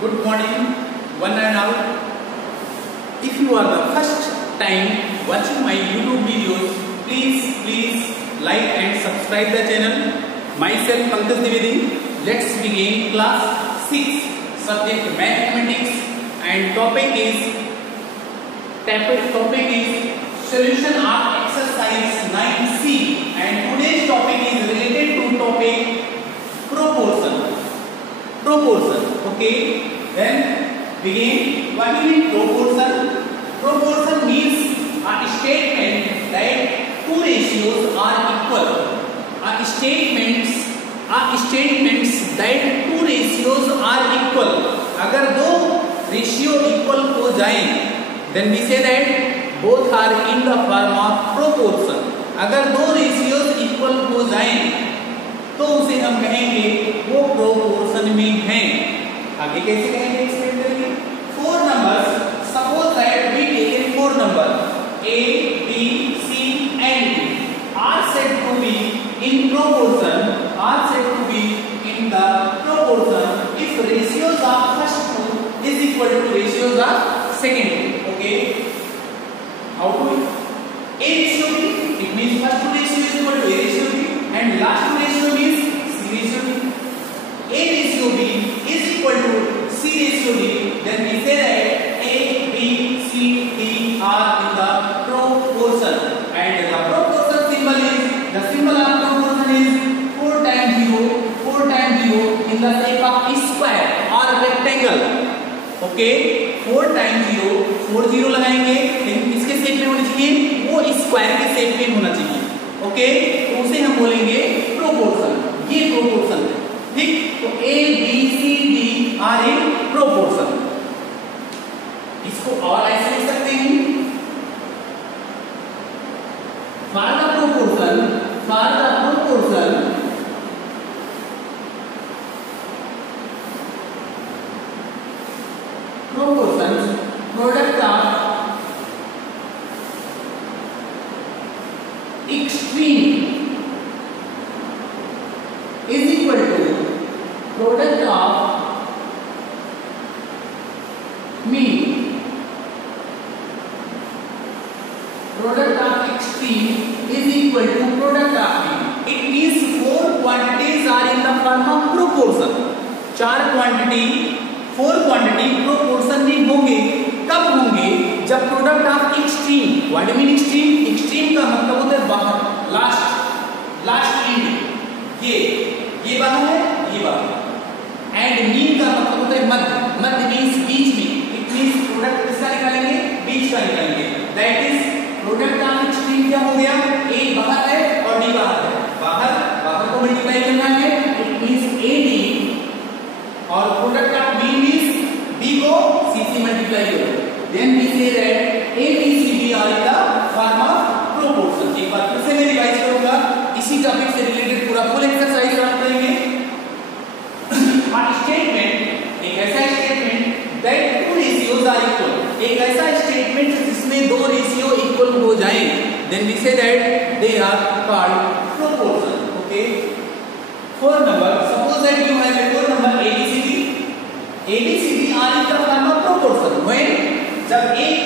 Good morning, one and all. If you are the first time watching my YouTube videos, please like and subscribe the channel. Myself Pankaj Dwivedi. Let's begin class 6, subject mathematics, and topic is solution of exercise 9C, and today's topic is related to topic proportion. Okay, then begin. What do you mean proportion? Proportion means a statement that two ratios are equal. A statements that two ratios are equal. अगर दो ratio equal हो जाएं, then we say that both are in the form of proportion. अगर दो ratios equal हो जाएं तो उसे हम कहेंगे वो प्रोपोर्शन में हैं. आगे कैसे कहेंगे, एक्सप्लेन करेंगे. 4 numbers, suppose that we take 4 number A, B, C and D are said to be in proportion, in the proportion if ratios of first two is equal to ratios of second two. Okay, how to A ratio B, it means first two ratio is equal to A ratio B and last two ratio means C ratio B. A ratio B is equal to C ratio D, then we say that A, B, C, D are in the proportion, and the proportion symbol is, the symbol of proportion is 4 times 0 in the shape of square or rectangle. Okay, 4 times 0, 4 0 लगाएंगे, लेकिन किसके shape में होनी चाहिए, वो square के shape में होना चाहिए. ओके, तो उसे हम बोलेंगे प्रोपोर्शन. ये प्रोपोर्शन है, ठीक. तो A, B, C, D are in proportion. इसको और ऐसे लिख सकते हैं, for the proportion product of extreme is equal to product of mean. Product of extreme is equal to product of mean. It means 4 quantities are in the form of proportion. 4 quantity proportion में होंगे. कब होंगे, जब product of extreme. What do mean extreme? Extreme का मतलब होता है बाहर, लास्ट एंड. ये बाहर है, ये बाहर. एंड मीन का मतलब होता है मध्य मीन्स बीच में. इट मीन्स प्रोडक्ट किसका निकालेंगे, बीच का निकालेंगे. That is product of extreme. क्या हो गया, ए बाहर है और डी बाहर है. बाहर को मल्टीप्लाई करना है, इट मीन्स ए डी, और product of mean means B को सी से मल्टीप्लाई करो. Then we say that A B C D are in the form of proportion. एक बार फिर से मैं रिवाइज करूंगा, इसी टॉपिक से रिलेटेड पूरा फुल एक्सरसाइज हम करेंगे. स्टेटमेंट, एक ऐसा statement that two ratios are equal. एक ऐसा स्टेटमेंट जिसमें दो रेशियो इक्वल हो जाएं, then we say that they are called proportion. Okay, 4 number, suppose that you have a 4 number ABCD are in the form of proportion. when जब एक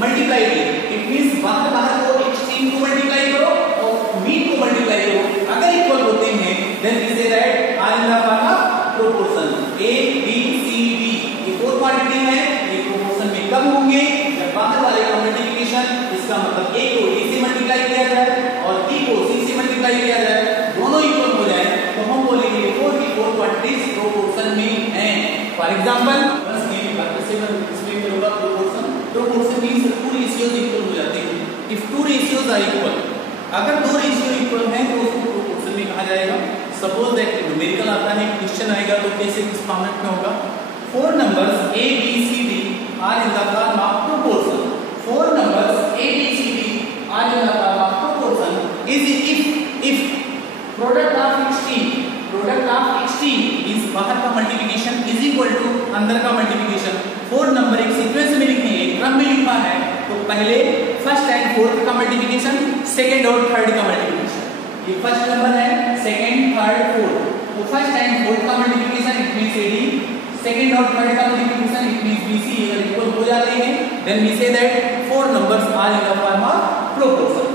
multiply करें, it means बाहर को एक्सट्रीम को मल्टीप्लाई करो और मीन को मल्टीप्लाई करो, अगर इक्वल होते हैं then we say that are in the form of proportion. A, B, C, D ये 4 क्वांटिटी है. ये प्रोपोर्शन में कब होंगे, जब बाहर वाले का मल्टीप्लिकेशन, इसका मतलब A को A से मल्टीप्लाई किया जाए और B को C से मल्टीप्लाई किया जाए, दोनों इक्वल हो जाए, तो हम बोलेंगे 4 की 4 क्वांटिटीज प्रोपोर्शन में हैं. फॉर एग्जांपल बस ये इसमें करूंगा proportion means two ratios equal हो जाते हैं. If two ratios are equal, अगर दो रेशियो इक्वल हैं तो उसको प्रोपोर्शन में कहा जाएगा. सपोज दैट न्यूमेरिकल आता है, क्वेश्चन आएगा तो कैसे किस फॉर्मेट में होगा. 4 numbers A, B, C, D are in the form of proportion. 4 numbers A, B, C, D are in the form of proportion is if product of extreme is बाहर का मल्टीप्लिकेशन इज इक्वल टू अंदर का multiplication. 4 number एक sequence में लिखे हैं, क्रम में लिखा है, तो पहले फर्स्ट एंड फोर्थ का मल्टीप्लिकेशन, सेकंड और थर्ड का मल्टीप्लिकेशन. ये फर्स्ट नंबर है, सेकंड, थर्ड, फोर्थ, तो फर्स्ट एंड फोर्थ का multiplication it means A D second और थर्ड का मल्टीप्लिकेशन इट मींस BC अगर इक्वल हो जाते हैं then we say that four numbers are in the form of proportion.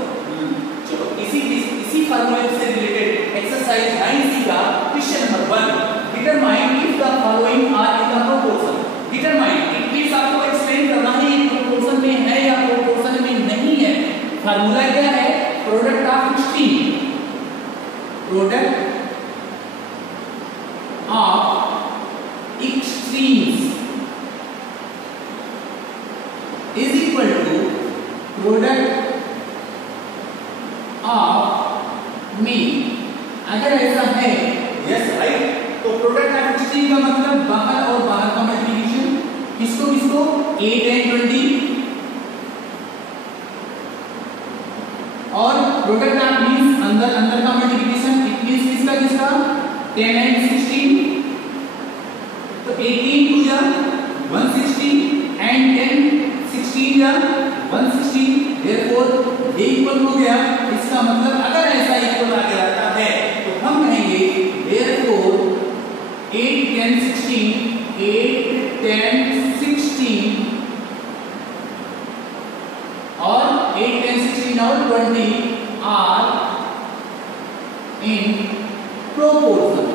चलो इसी फार्मूले से रिलेटेड एक्सरसाइज 9C का question number 1 determine if the following are in the proportion. Determine it means आपको एक्सप्लेन करना है ये प्रोपोर्शन में है या प्रोपोर्शन में नहीं है। फार्मूला क्या है? Product of extreme, product of extremes is equal to product of mean. अगर ऐसा है यस राइट, तो प्रोडक्ट ऑफ एक्सट्रीम का मतलब बाहर और बाहर का मल्टीप्लिकेशन, किसको किसको 8 and 20, और प्रोडक्ट ऑफ मींस अंदर अंदर का मल्टीप्लिकेशन इट मींस किसका किसका 10 and 16, तो 18 टू जा 160 and 10 16 जा 160, देयरफॉर ये इक्वल हो गया। इसका मतलब अगर ऐसा इक्वल आगे आता है तो हम कहेंगे देयरफॉर 8 10 16 8 10 16 और 8 10 16 और 20 are in proportion।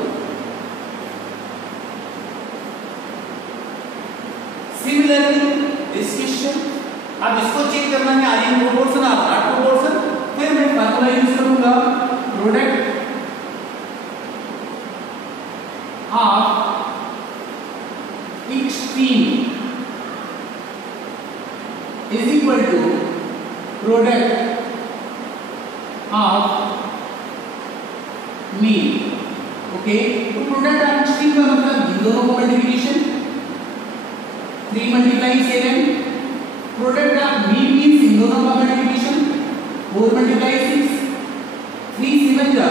Similarly, this question अब इसको चेक करना है आर इन प्रोपोर्शन और नॉट प्रोपोर्शन। फिर मैं फार्मूला यूज करूंगा product of extreme is equal to product of mean. Okay, तो प्रोडक्ट ऑफ एक्सट्रीम का मतलब इन दोनों का multiplication 3 multiply 7, product of mean means इन दोनों का मल्टीप्लिकेशन 4 मल्टीप्लाई 6, 3 7 जा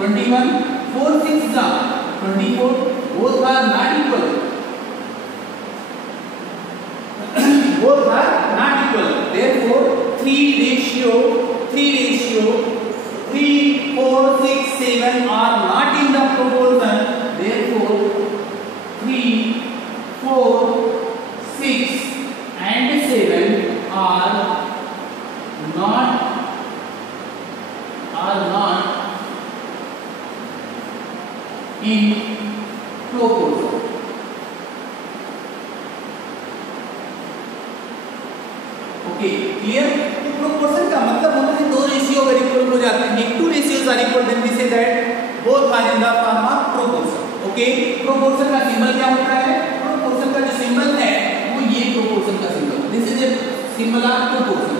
21, 4 6 जा 24, both are not equal, both are not equal, therefore 3 ratio 3 4 6 7 are not in the proportion, therefore 3 4 6 and 7 are not in proportion। Okay clear? तो proportion का मतलब होता है दो रेशियो अगर इक्वल हो जाते हैं, two ratios are equal then we say that both are in the form of proportion. Okay, proportion का सिंबल क्या होता है? प्रोपोर्शन का जो सिंबल है वो ये प्रोपोर्शन का symbol, this is a symbol of proportion.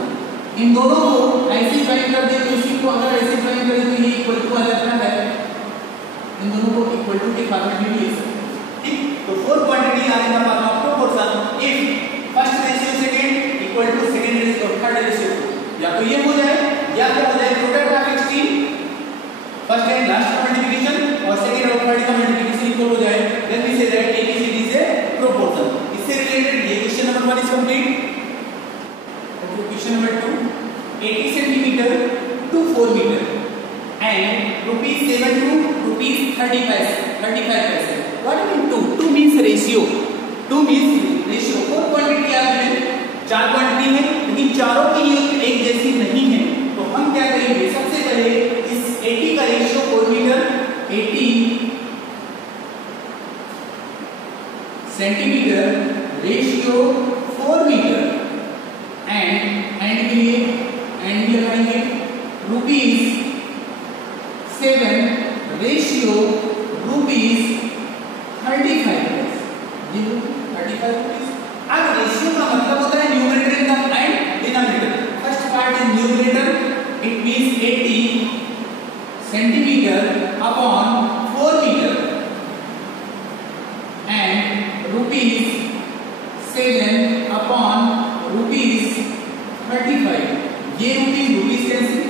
इन दोनों को ऐसे ज्वाइन कर दे तो इसी को अगर ऐसे ज्वाइन करें तो ये इक्वल टू आ जाता है, इन दोनों को इक्वल टू के फॉर्मेट में भी लिख सकते हैं। ठीक, तो four quantity are in the form of proportion if first ratio second equal to second ratio third ratio, या तो ये हो जाए या क्या हो जाए product of extreme first and last का मल्टीप्लिकेशन और सेकंड और थर्ड का मल्टीप्लिकेशन इक्वल हो जाए, then we say that ABCD से प्रोपोर्शन। इससे रिलेटेड ये question number 1 is complete. Okay, question number 2 80 centimetre to 4 metre and ₹7 to ₹35 पैसे। What mean 2? 2 means ratio, 2 means ratio। 4 quantity आ गई है, 4 क्वांटिटी है लेकिन चारों की यूनिट एक जैसी नहीं है, तो हम क्या करेंगे? सबसे पहले इस 80 का ratio 4 metre, 80 centimetre ratio 4 metre and के लिए लगाएंगे ₹7 रेशियो ₹35, ये 35 रुपीस। अब रेशियो का मतलब होता है numerator and denominator. First part is numerator, it means 80 centimetre upon 4 metre and ₹7 upon ₹35। ये रुपीस कैंसिल,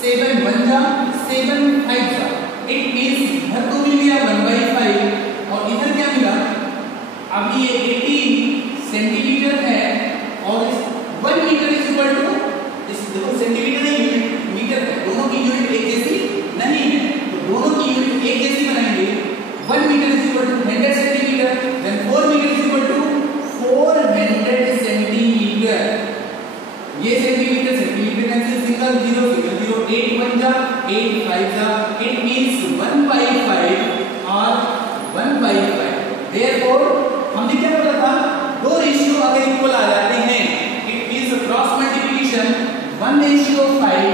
7 1 जा 7 5 जा, इट मींस इधर तो मिल गया 1/5 और इधर क्या मिला? अब ये 80 सेंटीमीटर है और 1 मीटर इज इक्वल टू, इस देखो सेंटीमीटर नहीं मीटर है, दोनों की यूनिट एक जैसी नहीं है, तो दोनों की यूनिट एक जैसी बनाएंगे। 1 metre is equal to 100 centimetre, 8 5 it means 1/5 और 1/5. Therefore हमने क्या बोला था, दो रेशियो अगर इक्वल आ जाते हैं it means cross multiplication 1:5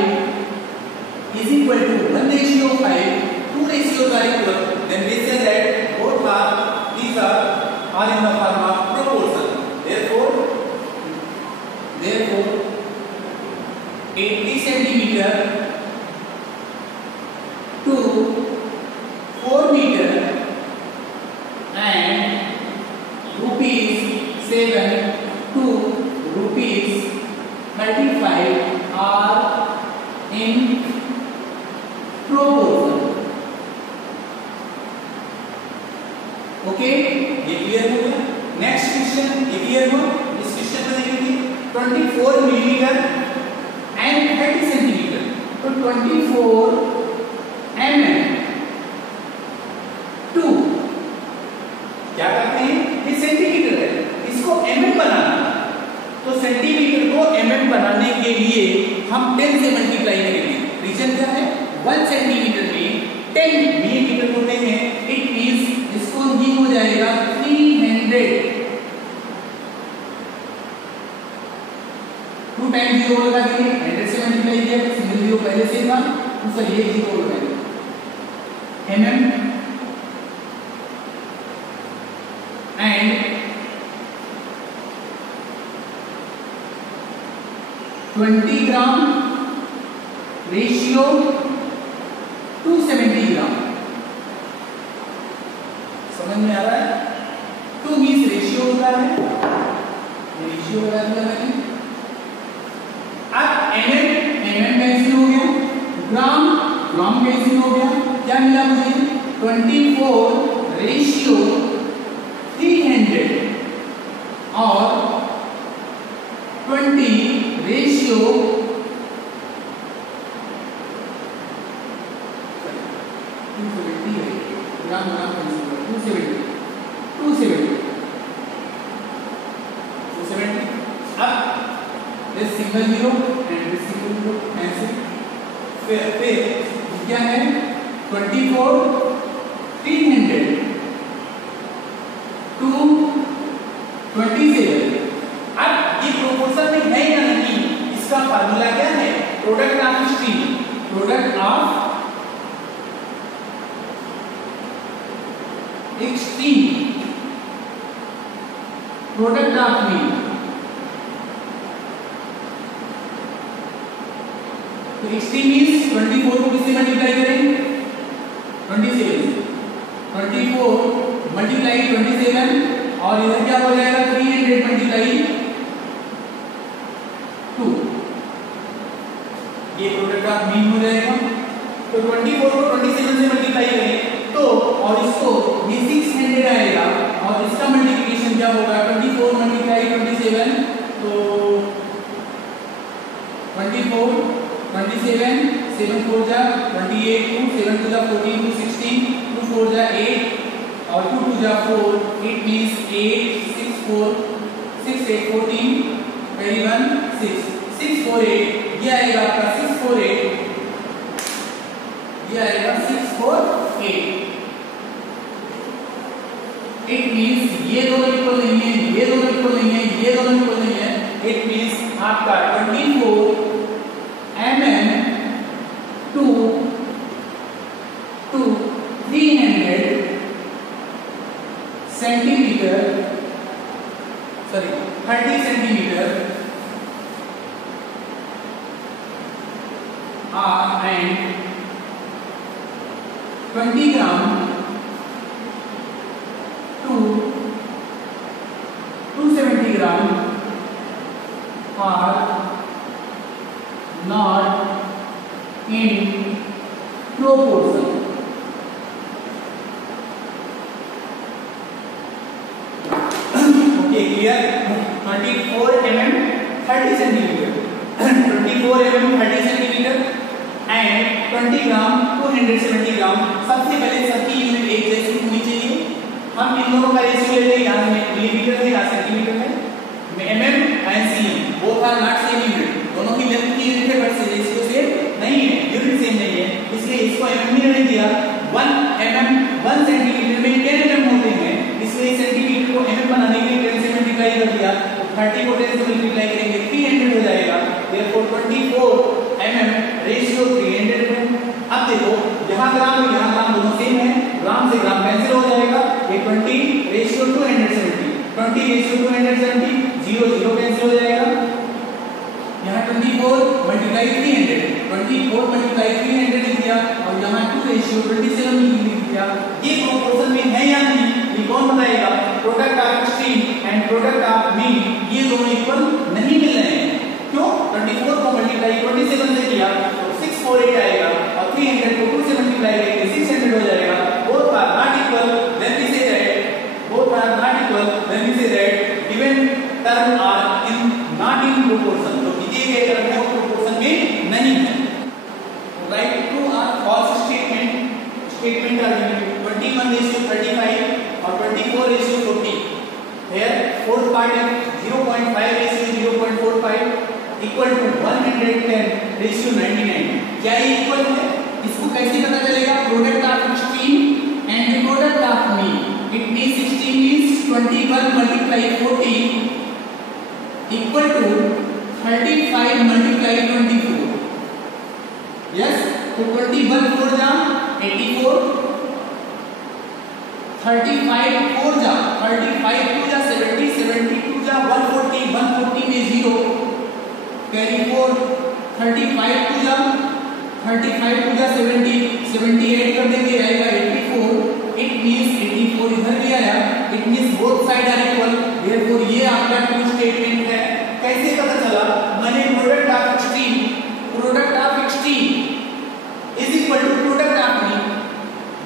is equal to 1:5, two ratios are equal, then we say that both are these are in the form of proportion. Therefore 80 centimeter to 4 meter and rupees 7 to rupees 35 are in proportion. Okay, ये clear हो गया. Next question ये clear हो. इस question में देखेंगे 24 millimetre and 30 centimetre. तो 24 mm to क्या करते हैं, ये सेंटीमीटर है, इसको mm बनाना. तो सेंटीमीटर को mm बनाने के लिए हम 10 से मल्टीप्लाई करेंगे. रीजन क्या है, 1 सेंटीमीटर में 10 मिलीमीटर होते हैं. इट मींस इसको ही हो जाएगा 300. 2 टाइम्स 0 लगा देंगे, 100 से मल्टीप्लाई किया, सिंगल 0 पहले से था, दूसरा ये 0 लगाएंगे. mm एंड 20 ग्राम रेशियो 270 ग्राम. समझ में आ रहा है. 2 मींस रेशियो होता है, रेशियो लगा दिया मैंने. अब mm कैंसिल हो गया, ग्राम कैंसिल हो गया. क्या मिला मुझे, 24 रेशियो 300 और 20 रेशियो 270 है. ग्राम कैंसिल हो गया, 270. अब this single 0 and this single 0 cancel. फिर क्या है, 24 300 to 27. अब ये प्रोपोर्शन में है या नहीं, इसका फार्मूला क्या है, product of stream, product of extreme, product of mean. तो एक्सट्रीम मींस 24 को किससे मल्टीप्लाई करें, 27. 24 मल्टीप्लाई 27 और इधर क्या हो जाएगा, 300 मल्टीप्लाई 2. ये प्रोडक्ट ऑफ मीन हो जाएगा. तो 24 को 27 से मल्टीप्लाई करें तो, और इसको ये 600 आएगा और इसका मल्टीप्लिकेशन क्या होगा, 24 मल्टीप्लाई 27. तो 24 27 7 4 जा 28 2 7 2 जा 14 2 16 2 4 जा 8 और 2 2 जा 4. It means 8 6 4 6 8 14 very 1 6 6 4 8. ये आएगा आपका 6 4 8. ये आएगा 6 4 8. इट मींस ये दोनों इक्वल नहीं है, ये दोनों इक्वल नहीं है, ये दोनों इक्वल नहीं है. इट मींस आपका 24 mm to 300 centimetre, sorry 30 centimetre and 20 gram to 270 gram are not in proportion. Okay, clear. 24 mm 30 centimeter 24 mm 30 centimeter and 20 ग्राम 270 ग्राम. सबसे पहले सबकी यूनिट एक जैसी होनी चाहिए. हम इन दोनों का रेशियो ले लें, यहाँ मिलीमीटर है यहाँ सेंटीमीटर है. mm and cm both are not same unit, दोनों ही लेंथ की यूनिट है बट रेशियो सेम नहीं है, यूनिट सेम नहीं है, इसलिए इसको mm में नहीं दिया। 1 सेंटीमीटर में 10 mm होते हैं, इसलिए सेंटीमीटर को mm बनाने के लिए 10 से मल्टीप्लाई कर दिया, 30 को 10 से मल्टीप्लाई करेंगे 300 हो जाएगा, therefore 24 mm रेशियो 300 है। अब देखो यहाँ ग्राम दोनों सेम है, ग्राम से ग्राम कैंसिल हो जाएगा, ये 20 रेशियो 270, 20 रेशियो 270, 0 0 कैंसिल हो जाएगा, यहाँ 24 मल्टीप्लाई 300, 24 मल्टीप्लाई 300 लिख दिया, और यहाँ 2 रेशियो 27 लिख दिया। ये प्रोपोर्शन में है या नहीं ये कौन बताएगा? Product of extreme and product of mean ये दोनों इक्वल नहीं मिल रहे हैं, क्यों? 24 को मल्टीप्लाई 27 से किया तो 648 आएगा, और 300 को 2 से मल्टीप्लाई करेंगे 600 हो जाएगा। Both are not equal, then we say that both are not equal, then we say that given term are not in proportion, तो दिए गए term है वो proportion में नहीं है। Write true or false statement are given 21:35 और 24:40। Here fourth part है 0.5:0.45 equal to 110:99। क्या ये इक्वल है? इसको कैसे पता चलेगा? Product of extreme and product of mean. It means 16 is 21 multiply 40 equal to 35 multiply 24. Yes, तो 21 4 जा 84, 35 4 जा 35 2 जा 70, 72 जा 140, 140 में 0 कैरी 4, 35 2 जा 70, 78 कर देंगे आएगा 84। It means 84 इधर भी आया, it means both side are equal, therefore ये आपका ट्रू स्टेटमेंट है। कैसे पता चला? मैंने product of extreme is equal to product of mean,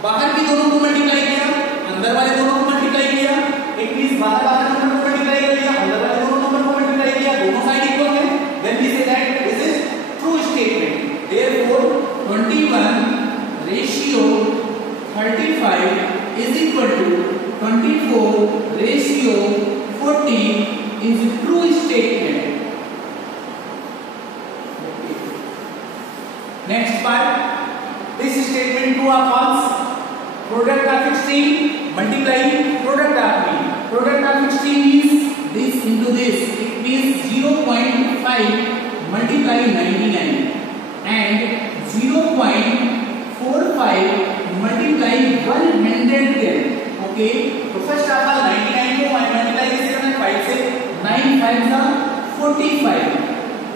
बाहर की दोनों को मल्टीप्लाई किया, अंदर वाले दोनों को मल्टीप्लाई किया, इट मींस बाहर नंबर को मल्टीप्लाई कर दिया, अंदर वाले दोनों नंबर को मल्टीप्लाई किया, दोनों साइड इक्वल है, then we say that this is true statement. Therefore 21:35 is equal to 24:40 is true statement. Next part, this statement true or false? Product of extreme multiplying product of mean. Product of extreme is this into this. It means 0.5 multiply 99 and 0.45 multiply 110. Okay, तो first of all 99 को multiply कैसे करना है? 5 से, 9 5 जा 45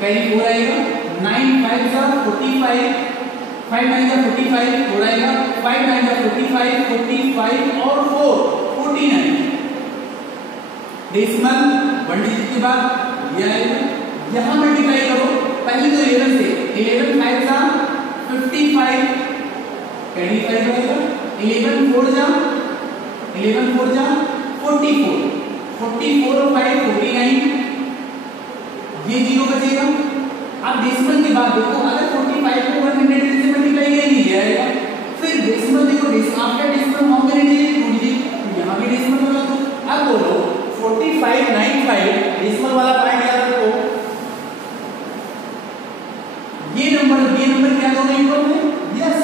carry 4 आएगा, 9 5 जा 45, 5 9 जा 45 4 आएगा, 5 9 जा 45 45 और 4 49। डेसिमल 1 डिजिट के बाद ये आएगा, यहाँ मल्टीप्लाई करो पहले तो 11 से, 11 5 जा 55 कैरी 5 आएगा, 11 4 जा 44, 44 और 5 49, ये 0 बचेगा। अब डेसिमल के बाद देखो अगर 45 को 100 से मल्टीप्लाई नहीं जाएगा, फिर डेसिमल देखो after decimal how many digit? 2 digit, यहाँ भी डेसिमल लगा दो। अब बोलो 4595 डेसिमल वाला पॉइंट याद रखो, ये नंबर क्या दोनों इक्वल है? यस,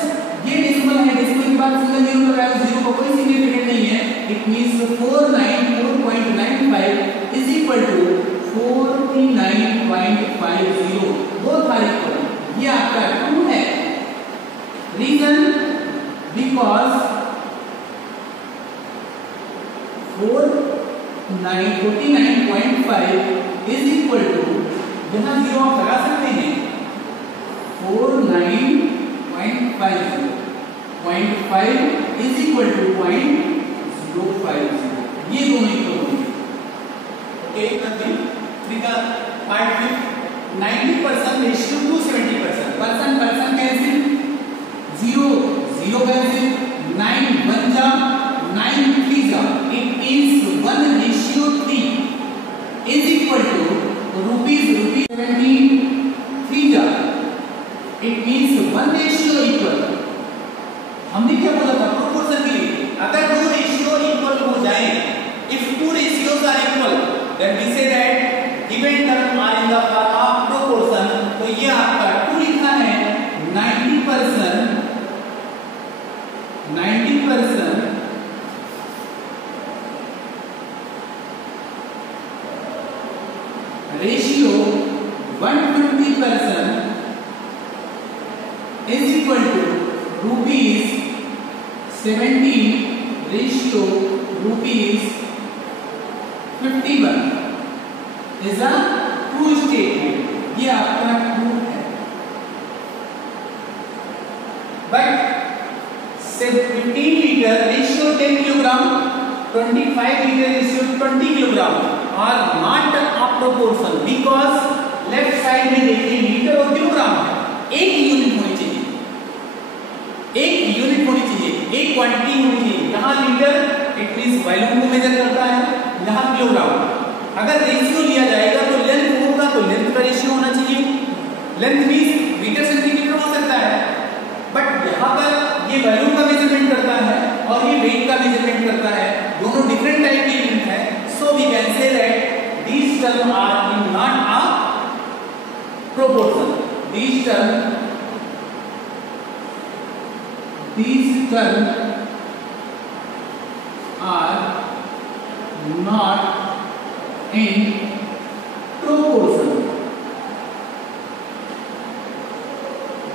ये डेसिमल है, डेसिमल के बाद सिंगल जीरो लगाया, जीरो का कोई सिग्निफिकेंट नहीं है। It means 494.95 is equal to 49.50, both are equal. ये आपका ट्रू है। Reason because 49.5 is equal to, यहाँ जीरो आप लगा सकते हैं, 49.50 इज इक्वल टू 0.050, ये दोनों इक्वल होंगे। Okay, part 90% ratio two 70%, person cancel, 0 0 cancel, 9 1 जा 9 3 जा, it means 1:3 is equal to rupees 17 3 जा, इट मींस 1 रेशियो इक्वल। हमने क्या बोला था प्रोपोर्शन के लिए? अगर दो रेशियो इक्वल हो जाए, if two ratios are equal, then we say that ratio 120% is equal to rupees 17 ratio rupees 51 is a true statement. ये आपका ट्रू है. But 15 liter ratio 10 kilogram, 25 liter ratio 20 kilogram are not a proportion because left side में देखिए litre और kilogram है. एक unit होनी चाहिए, एक यूनिट होनी चाहिए, एक क्वांटिटी होनी चाहिए. यहाँ लीटर इट मींस वॉल्यूम को मेजर करता है, यहाँ किलोग्राम. अगर रेशियो लिया जाएगा तो लेंथ होगा, तो लेंथ का रेशियो होना चाहिए. लेंथ मींस मीटर सेंटीमीटर हो सकता है, बट यहाँ पर ये वॉल्यूम का मेजरमेंट करता है और ये वेट का मेजरमेंट करता है. दोनों डिफरेंट टाइप के यूनिट है. So we can say that these terms are in not a proportion. These terms are not in proportion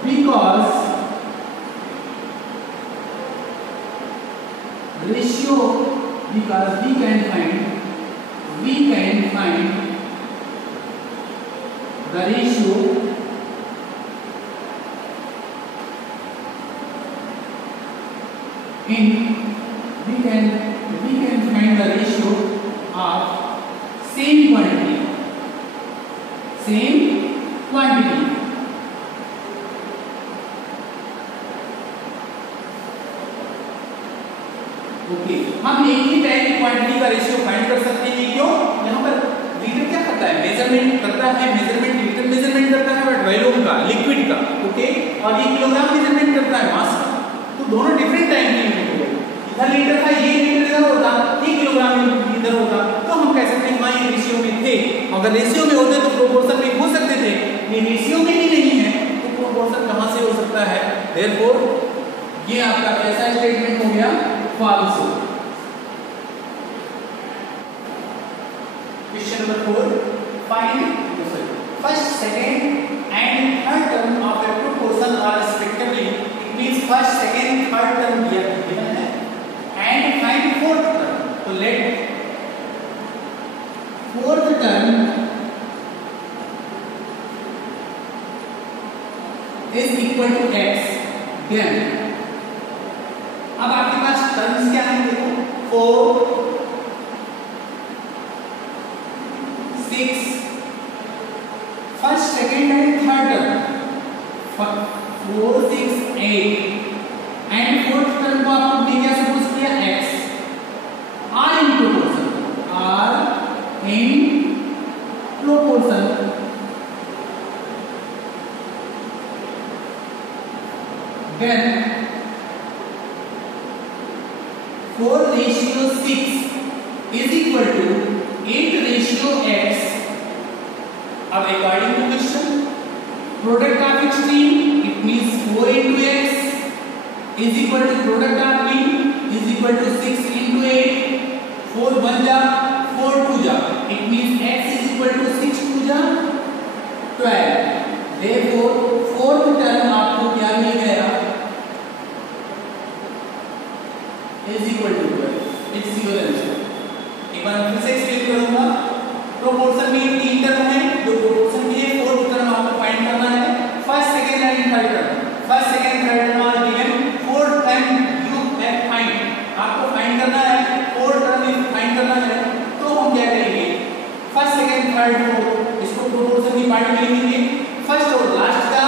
because ratio, because we can find the ratio in we can find the ratio of same quantity. Okay, हम एक ही type की quantity का ratio find कर सकते हैं. क्यों? यहाँ पर लीटर क्या करता है? मेजरमेंट करता है. मेजरमेंट लीटर मेजरमेंट करता है बट वॉल्यूम का, लिक्विड का. ओके, और ये किलोग्राम मेजरमेंट करता है मास का. तो दोनों डिफरेंट टाइप के यूनिट हो गए. इधर लीटर था, ये लीटर इधर होता, ये किलोग्राम इधर होता. तो हम कह सकते हैं हाँ ये रेशियो में थे. अगर रेशियो में होते तो प्रोपोर्शन में हो सकते थे. ये रेशियो में ही नहीं है तो प्रोपोर्शन कहाँ से हो सकता है? देयरफॉर ये आपका कैसा स्टेटमेंट हो गया? False. Question number 4, find first, second and third term of a proportion are respectively. It means first, second, third term दिया है एंड फाइंड फोर्थ टर्म. तो let fourth term is equal to x. देन अब आपके पास terms क्या हैं? देखो 4, 6, first, second and third term. 4, 6, 8 and fourth term को आपने क्या सपोज किया? x. Are in proportion, then 4 ratio 6 is equal to 8 ratio x. अब according to question, product of extreme, it means 4 into x is equal to product of mean is equal to 6 into 8. 4 1 जा, 4 2 जा, it means x is equal to 6 2 जा 12. Therefore fourth term आपको क्या मिल गया? is equal to 12. It's your answer. एक बार फिर से एक्सप्लेन करूंगा. प्रोपोर्शन में तीन टर्म है, जो प्रोपोर्शन के लिए फोर्थ टर्म आपको फाइंड करना है. First, second and third term. First, second, third term are given. Fourth term you have find. आपको फाइंड करना है. फोर्थ टर्म फाइंड करना है. तो हम क्या करेंगे? फर्स्ट, सेकंड, थर्ड को इसको प्रोपोर्शन की पार्ट में लिखेंगे. फर्स्ट और लास्ट का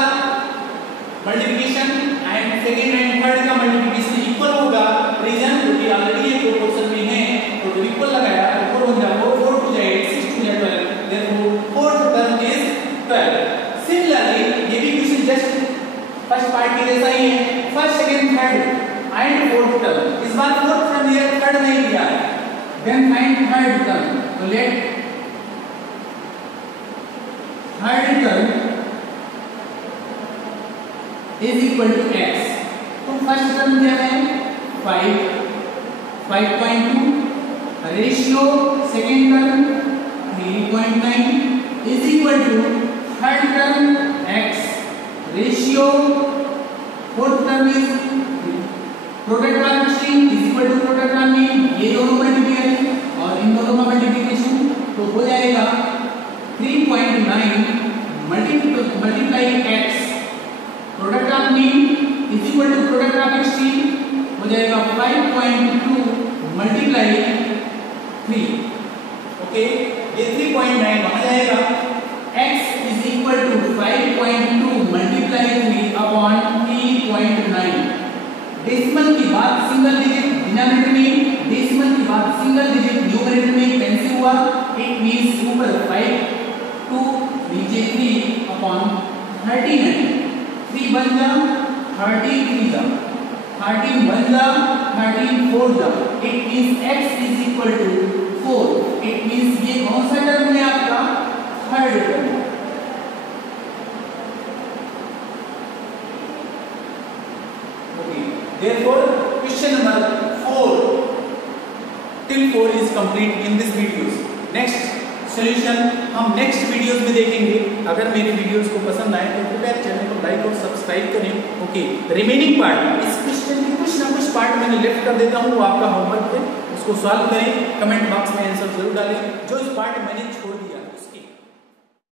multiplication and second and third का मल्टीप्लिकेशन इक्वल होगा. रीजन क्योंकि ऑलरेडी ये प्रोपोर्शन में है तो इक्वल लगाया. 4 हो जाएगा, 4 टू जाए 8, 6 टू जाए 12. Therefore fourth term is 12. Similarly ये भी क्वेश्चन जस्ट फर्स्ट पार्ट के जैसा ही है. First, second, third and fourth term. इस बार फोर्थ टर्म दिया, थर्ड नहीं दिया है. Then find third term. तो let third term is equal to x. तो फर्स्ट टर्म क्या है? 5, 5.2. Ratio second term 3.9 is equal to third term x ratio fourth term is product of extreme is equal to product of mean, ये दोनों multiply और इन दोनों का मल्टीप्लिकेशन तो हो जाएगा 3.9 multiply x product of mean is equal to product of extreme हो जाएगा 5.2 मल्टीप्लाई 3। ओके, ये 3.9 वहां जाएगा, x is equal to 5.2 multiply 3 upon 3.9। Decimal की बात सिंगल डिजिट डिनोमिनेटर में, डेसिमल की बात सिंगल डिजिट न्यूमरेटर में कैंसिल हुआ, इट मींस ऊपर 5 2 नीचे 3 अपॉन 39। 3 बन जा 33 जा 13 बन जा 13 4 जा, it means x is equal to 4। It means ये कौन सा टर्म है आपका? Third term. Therefore, question number 4 till 4 is complete in this videos. Next solution हम next videos में देखेंगे। अगर मेरी videos को पसंद आए तो कृपया चैनल को लाइक और सब्सक्राइब करें। ओके, रिमेनिंग पार्ट इस क्वेश्चन के कुछ ना कुछ पार्ट मैंने लेफ्ट कर देता हूँ, वो आपका होमवर्क है, उसको सॉल्व करें, कमेंट बॉक्स में आंसर जरूर डालें। जो इस पार्ट मैंने छोड़